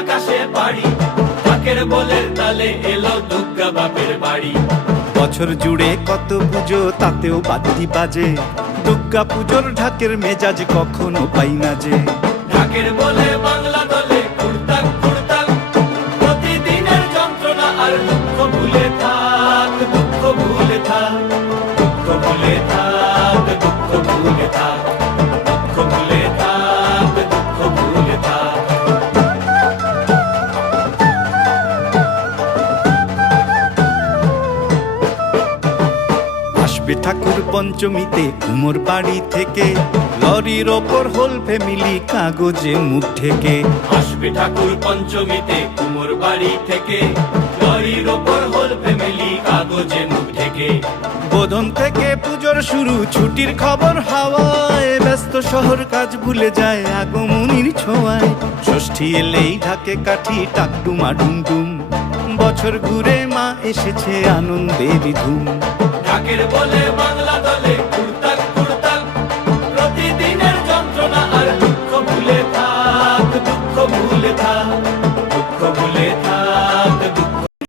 আকাশে পাড়ি, ঢাকের বলের তালে এলো দুর্গা বাপের বাড়ি। বছর জুড়ে কত পুজো তাতেও বাদ্যি বাজে, দুর্গা পুজোর ঢাকের মেজাজ কখনো পাই না যে। ঢাকের বলে বাংলা দলে কুড়তাক কুড়তাক, প্রতিদিনের যন্ত্রণা আর দুঃখ ভুলে থাক, দুঃখ ভুলে থাক, দুঃখ ভুলে থাক, দুঃখ ভুলে থাক, দুঃখ ভুলে থাক, দুঃখ ভুলে থাক। আসবে ঠাকুর পঞ্চমীতে কুমোর বাড়ি থেকে, লরির ওপর হোল ফ্যামিলি কাগজে মুখ ঢেকে। আসবে ঠাকুর পঞ্চমীতে কুমোর বাড়ি থেকে, লরির ওপর হোল ফ্যামিলি কাগজে মুখ ঢেকে। বোধন থেকে পুজোর শুরু, ছুটির খবর হাওয়ায়, ব্যস্ত শহর কাজ ভুলে যায় আগমনীর ছোঁয়ায়। ষষ্ঠী এলেই ঢাকে কাঠি টাকটুমা ডুমডুম, বছর ঘুরে মা এসেছে আনন্দের ধুম। ঢাকের বলে বাংলা দলে